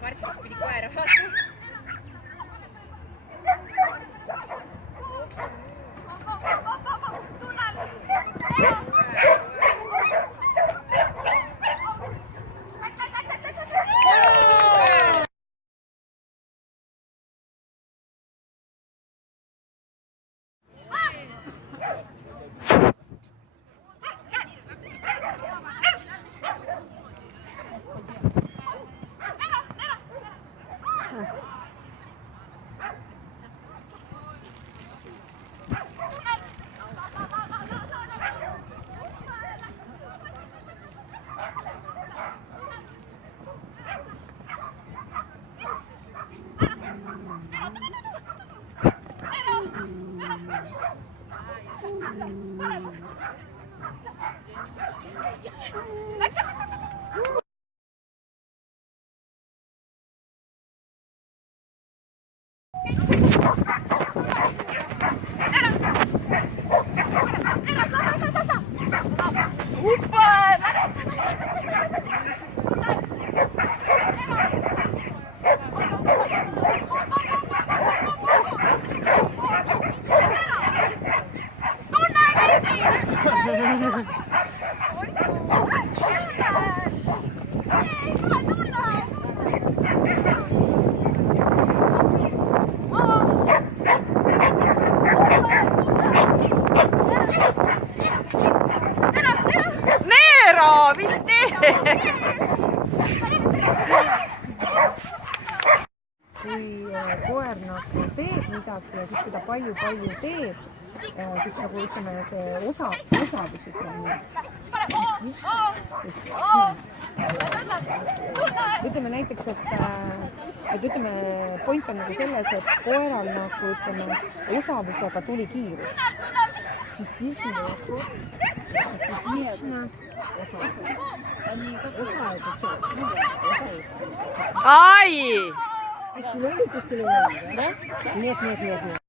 Kartis pidi koera vaatama. Neera, mis teed? Kui koer nagu teeb midagi ja siis kui ta palju teeb, siis nagu ütleme see osadus ütleme. Ütleme näiteks, et ütleme, point on nagu selles, et koeral nagu ütleme osadusega tuli kiirus. Ai! Нет.